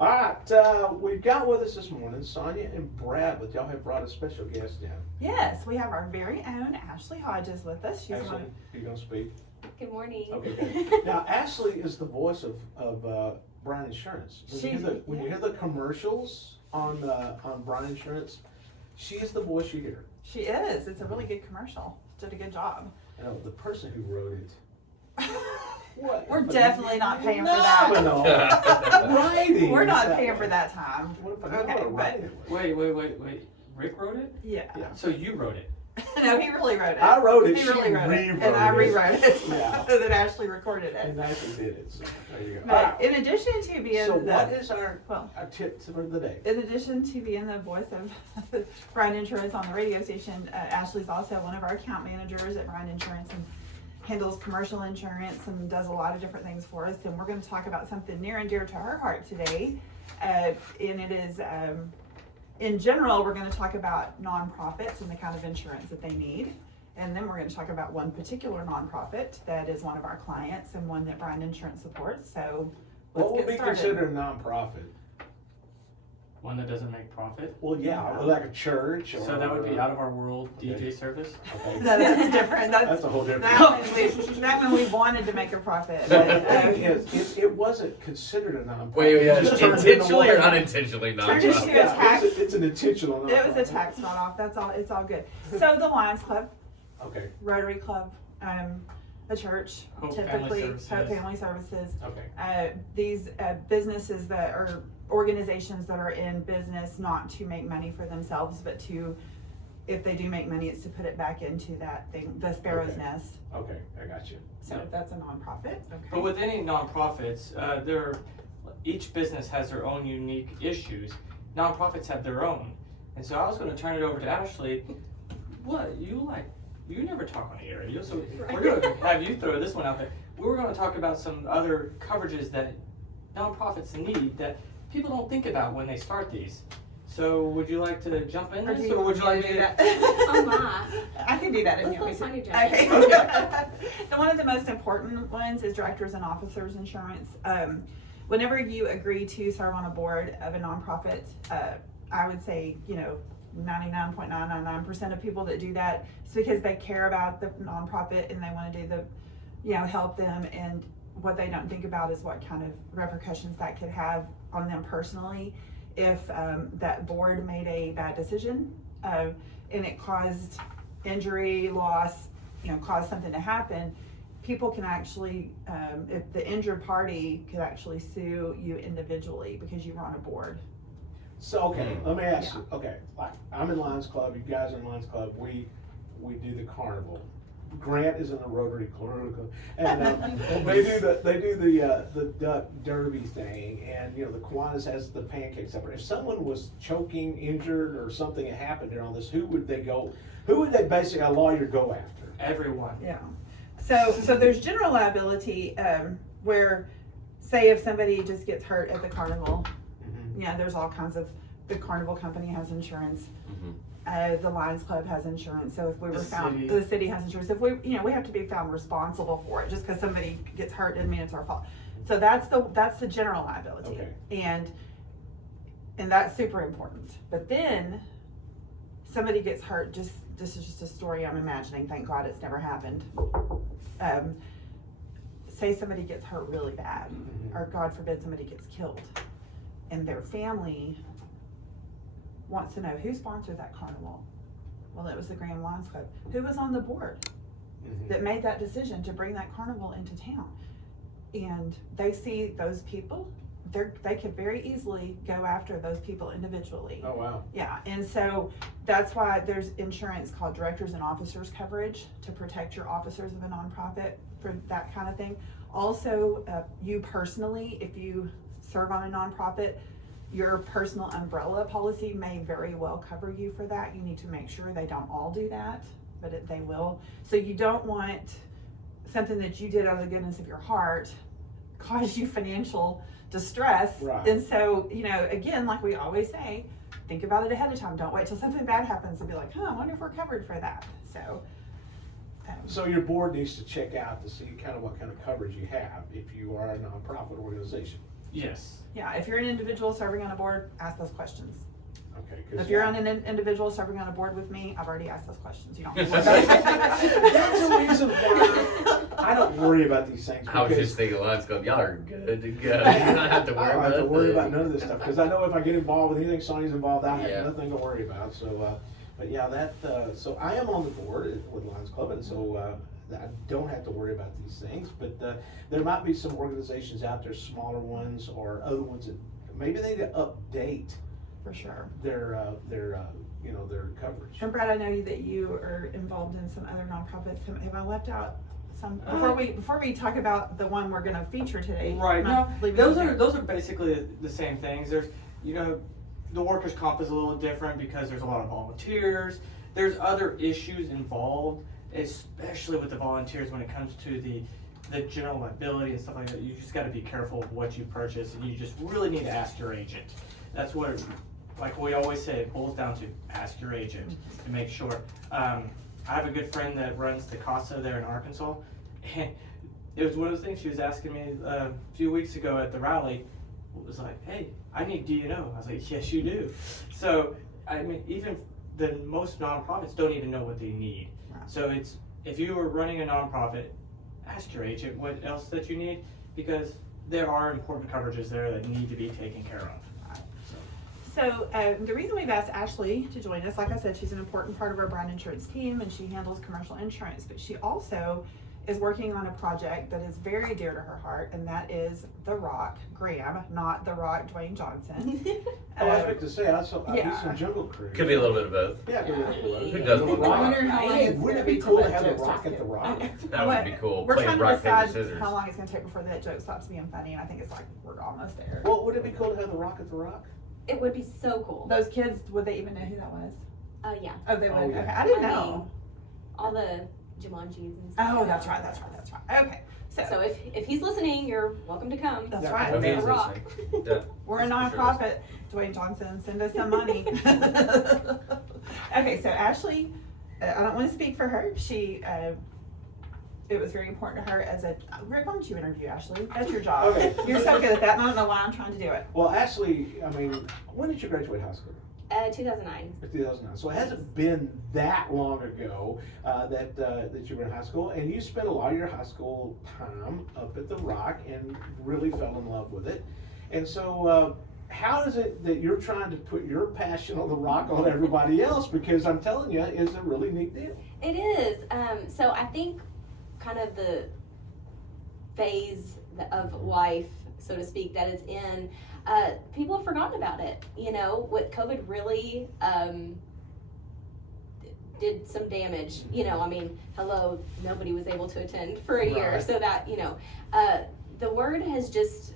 All right, we've got with us this morning Sonia and Brad, but y'all have brought a special guest in. Yes, we have our very own Ashley Hodges with us. She's Ashley, you gonna speak? Good morning. Okay, good. Now, Ashley is the voice of Bryan Insurance. When you hear the commercials on Bryan Insurance, she is the voice you hear. She is. It's a really good commercial. Did a good job. You know, the person who wrote it. What? We're definitely not paying for that. No. Writing. We're not paying for that time. What if I Okay, know but wait. Rick wrote it? yeah. So you wrote it? No, he really wrote it. I wrote it. He really she wrote it, rewrote and I it. rewrote it. Yeah. So that Ashley recorded it. And Ashley did it. So there you go. But in addition to being So the what is our well, tip for the day? in addition to being the voice of Bryan Insurance on the radio station, Ashley's also one of our account managers at Bryan Insurance and handles commercial insurance and does a lot of different things for us. And we're going to talk about something near and dear to her heart today. And it is, in general, we're going to talk about nonprofits and the kind of insurance that they need. And then we're going to talk about one particular nonprofit that is one of our clients and one that Bryan Insurance supports. So let's What would get be started. considered a nonprofit? One that doesn't make profit? Well, yeah, like a church. Or, So that would be out of our world Okay. DJ service? Okay. No, that's different. That's a whole different. That one we wanted to make a profit. So But, the thing is, it wasn't considered a nonprofit. Wait, yeah, It just turned into intentionally or one. unintentionally Turned into nonprofit? a Yeah, tax. it's an intentional nonprofit. it was a tax write-off. That's all. It's all good. So the Lions Club, Okay, Rotary Club, a church, Hope Family typically Services. Hope Family Services. okay. These businesses that are organizations that are in business not to make money for themselves, but to, if they do make money, it's to put it back into that thing, the sparrow's Okay. nest. Okay, I got you. So that's a nonprofit. But Okay. with any nonprofits, each business has their own unique issues. Nonprofits have their own. And so I was going to turn it over to Ashley. You never talk on the air, so we're going to have you throw this one out there. We were going to talk about some other coverages that nonprofits need that people don't think about when they start these. So would you like to jump in Or do this, you or would you like to to do that? Oh my. I can do that if Let's you let want me Sonia to. jump in. Okay. One of the most important ones is directors and officers insurance. Whenever you agree to serve on a board of a nonprofit, I would say, 99.999% of people that do that, it's because they care about the nonprofit and they want to do help them. And what they don't think about is what kind of repercussions that could have on them personally if that board made a bad decision and it caused injury, loss, caused something to happen. People can actually, if the injured party could actually sue you individually because you were on a board. So, okay, let me ask you, okay, like, I'm in Lions Club, you guys are in Lions Club, we do the carnival. Grant is in the Rotary Club, and they do the duck derby thing, and the Kiwanis has the pancakes up. If someone was choking, injured, or something had happened during all this, who would they basically a lawyer go after? Everyone. Yeah. So there's general liability where, say, if somebody just gets hurt at the carnival, there's all kinds of. The carnival company has insurance. The Lions Club has insurance. So if we were found, the city has insurance. If we have to be found responsible for it. Just because somebody gets hurt doesn't mean it's our fault. So that's the general liability, Okay. and that's super important. But then somebody gets hurt. This is just a story I'm imagining. Thank God it's never happened. Say somebody gets hurt really bad, or God forbid somebody gets killed, and their family wants to know who sponsored that carnival. Well, it was the Grand Lions Club. Who was on the board that made that decision to bring that carnival into town? And they see those people, they could very easily go after those people individually. Oh, wow. Yeah, and so that's why there's insurance called directors and officers coverage to protect your officers of a nonprofit for that kind of thing. Also, you personally, if you serve on a nonprofit, your personal umbrella policy may very well cover you for that. You need to make sure they don't all do that, but they will. So you don't want something that you did out of the goodness of your heart cause you financial distress. Right. And so, again, like we always say, think about it ahead of time. Don't wait till something bad happens and be like, I wonder if we're covered for that. So your board needs to check out to see kind of what kind of coverage you have if you are a nonprofit organization. Yes. Yeah, if you're an individual serving on a board, ask those questions. Okay. 'Cause If you're on an individual serving on a board with me, I've already asked those questions. You don't. That's the reason why I don't worry about these things. I was because just thinking, Lions Club, y'all are good to go. You don't have to worry I don't about have to worry it. about none of this stuff because I know if I get involved with anything Sonny's involved, I Yeah. have nothing to worry about. So, but yeah, so I am on the board with Lions Club, and so I don't have to worry about these things. But there might be some organizations out there, smaller ones or other ones that maybe they need to update For sure. their coverage. And Brad, I know that you are involved in some other nonprofits. Have I left out some before we talk about the one we're going to feature today? Right. I'm No, not leaving those something are out. those are basically the same things. There's, the workers' comp is a little different because there's a lot of volunteers. There's other issues involved, especially with the volunteers when it comes to the general liability and stuff like that. You just got to be careful of what you purchase, and you just really need to ask your agent. That's what, like we always say, it boils down to ask your agent to make sure. I have a good friend that runs the Casa there in Arkansas, and it was one of those things she was asking me a few weeks ago at the rally. It was like, hey, I need D&O. I was like, yes, you do. So, I mean, even the most nonprofits don't even know what they need. Right. So if you are running a nonprofit, ask your agent what else that you need, because there are important coverages there that need to be taken care of. So the reason we've asked Ashley to join us, like I said, she's an important part of our brand insurance team, and she handles commercial insurance, but she also is working on a project that is very dear to her heart, and that is The Rock Graham, not The Rock Dwayne Johnson. I was about to say, I saw yeah. he's some Jungle Cruise. Could be a little bit of both. Yeah, could be a little bit. Who doesn't want I wonder how long Hey, it's wouldn't gonna it be be cool till to that have joke The Rock stops at The Rock? That would be cool. We're Playing trying to rock, paper, decide scissors. how long it's gonna take before that joke stops being funny, and I think it's like we're almost there. Well, would it be cool to have The Rock at The Rock? It would be so cool. Those kids, would they even know who that was? Yeah. Oh, they would. Oh, yeah. Okay, I didn't I know. mean, all the Jumanjis and stuff. Oh, that's right. Okay, So if he's listening, you're welcome to come. that's Yeah, right. If The he's Rock. listening. Yeah. We're a That's for sure. nonprofit. Dwayne Johnson, send us some money. Okay, so Ashley, I don't want to speak for her. She, it was very important to her as a. Rick, why don't you interview Ashley? That's your job. Okay. You're so good at that, and I don't know why I'm trying to do it. Well, Ashley, I mean, when did you graduate high school? 2009. 2009. So it hasn't been that long ago that you were in high school, and you spent a lot of your high school time up at The Rock and really fell in love with it. And so, how is it that you're trying to put your passion on The Rock on everybody else? Because I'm telling you, it's a really neat deal. It is. So I think kind of the phase of life, so to speak, that it's in, people have forgotten about it. What COVID really did some damage. I mean, hello, nobody was able to attend for a year, Right. so that, the word has just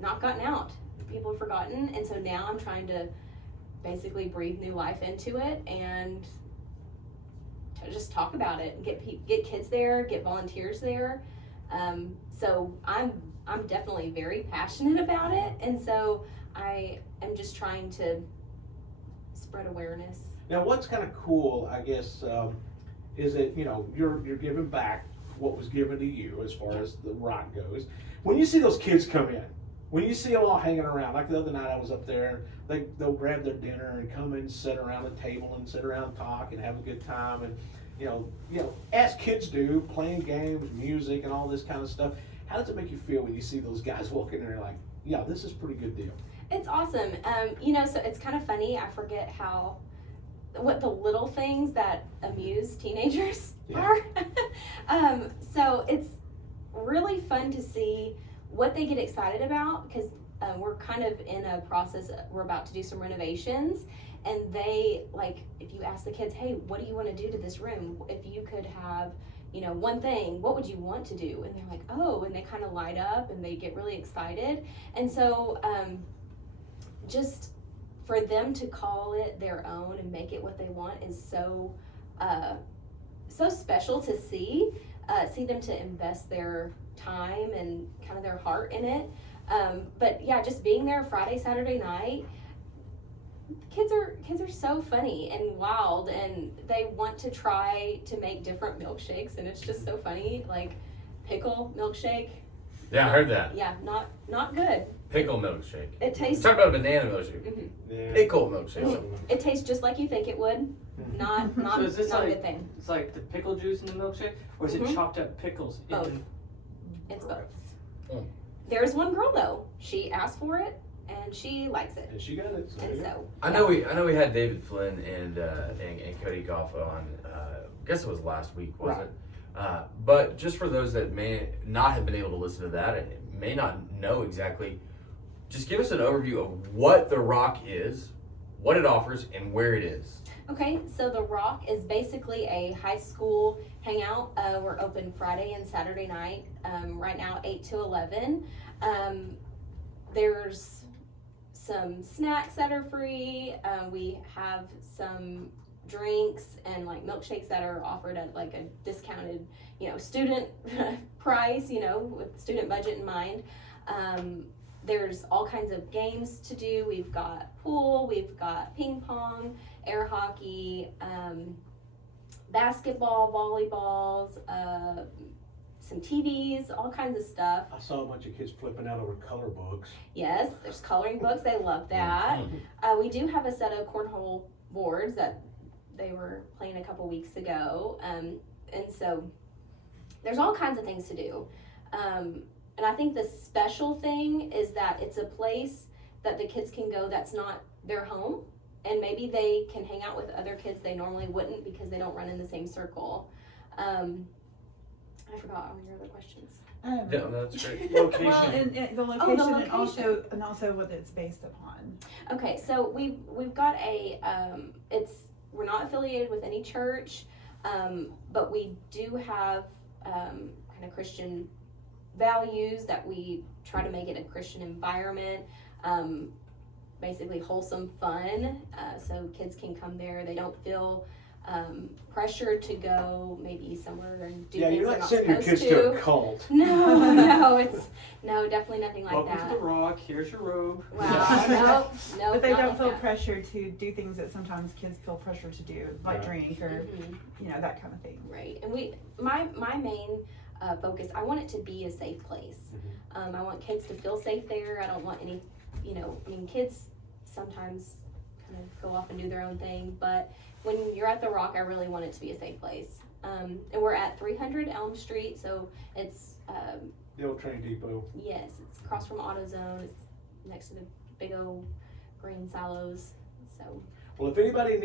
not gotten out. People have forgotten, and so now I'm trying to basically breathe new life into it and to just talk about it and get kids there, get volunteers there. So I'm definitely very passionate about it, and so I am just trying to spread awareness. Now, what's kind of cool, I guess, is that you're giving back what was given to you as far as The Rock goes. When you see those kids come in, when you see them all hanging around, like the other night I was up there, they'll grab their dinner and come and sit around a table and sit around and talk and have a good time, and as kids do, playing games, music, and all this kind of stuff. How does it make you feel when you see those guys walk in there and you're like, yeah, this is a pretty good deal? It's awesome. So it's kind of funny. I forget what the little things that amuse teenagers Yeah. are. So it's really fun to see what they get excited about, because we're kind of in a process. We're about to do some renovations, and they, like, if you ask the kids, hey, what do you want to do to this room? If you could have, one thing, what would you want to do? And they're like, oh, and they kind of light up and they get really excited. And so just for them to call it their own and make it what they want is so special to see them to invest their time and kind of their heart in it. But yeah, just being there Friday, Saturday night, kids are so funny and wild, and they want to try to make different milkshakes, and it's just so funny. Like pickle milkshake, Yeah, I heard that. Yeah, not good. Pickle milkshake. It tastes. Talk about a banana milkshake. Mhm. Yeah. Pickle milkshake. It tastes just like you think it would. Not So is this not a like good thing. it's like the pickle juice in the milkshake, or is it Mhm. chopped up pickles? in Both. the- It's both. Mm. There's one girl though. She asked for it and she likes it. And she got it. So And yeah. so I know we had David Flynn and Cody Goff on. I guess it was last week, was Right. it? But just for those that may not have been able to listen to that and may not know exactly, just give us an overview of what the Rock is, what it offers, and where it is. okay, so the Rock is basically a high school hangout. We're open Friday and Saturday night. Right now 8 to 11. There's some snacks that are free. We have some drinks and like milkshakes that are offered at like a discounted, student price, with student budget in mind. There's all kinds of games to do. We've got pool, we've got ping pong, air hockey, basketball, volleyballs, some TVs, all kinds of stuff. I saw a bunch of kids flipping out over color books. Yes, there's coloring books. They love that. We do have a set of cornhole boards that they were playing a couple weeks ago. And so there's all kinds of things to do. And I think the special thing is that it's a place that the kids can go that's not their home. And maybe they can hang out with other kids they normally wouldn't because they don't run in the same circle. I forgot all your other questions. Yeah, that's great. Location. Well, and the location, location. and also what it's based upon. Okay, so we've got a we're not affiliated with any church, but we do have kind of Christian values that we try to make it a Christian environment. Basically wholesome fun, so kids can come there. They don't feel pressured to go maybe somewhere and do Yeah, things you're they're not not sending your supposed kids to a to. cult. No, definitely nothing like Welcome that. to the Rock. Here's your robe. Wow, no, But they not don't like feel that. pressure to do things that sometimes kids feel pressure to do, like Right. drink or, Mhm. that kind of thing. Right, and my main focus, I want it to be a safe place. I want kids to feel safe there. I don't want any, kids sometimes kind of go off and do their own thing, but when you're at the Rock, I really want it to be a safe place. And we're at 300 Elm Street, so it's, The old train depot. yes, it's across from AutoZone. It's next to the big old green silos, so. Well, if anybody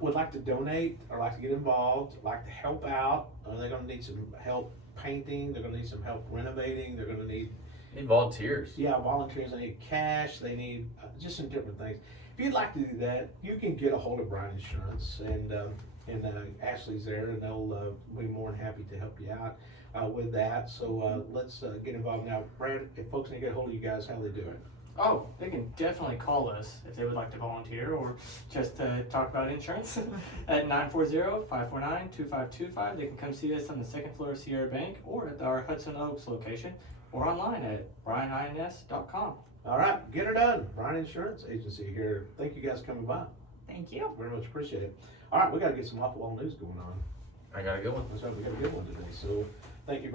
would like to donate or like to get involved, like to help out, they're gonna need some help painting, they're gonna need some help renovating, they're gonna need, Need volunteers. volunteers, they need cash, they need just some different things. If you'd like to do that, you can get a hold of Bryan Insurance and Ashley's there and they'll be more than happy to help you out with that. So let's get involved now. Brad, if folks need to get a hold of you guys, how do they do it? Oh, they can definitely call us if they would like to volunteer or just talk about insurance at 940-549-2525. They can come see us on the second floor of Sierra Bank or at our Hudson Oaks location or online at brianins.com. All right, get her done. Bryan Insurance Agency here. Thank you guys for coming by. Thank you. Very much appreciate it. All right, we got to get some off-the-wall news going on. I got a good one. That's right, we got a good one today. So thank you, Brad.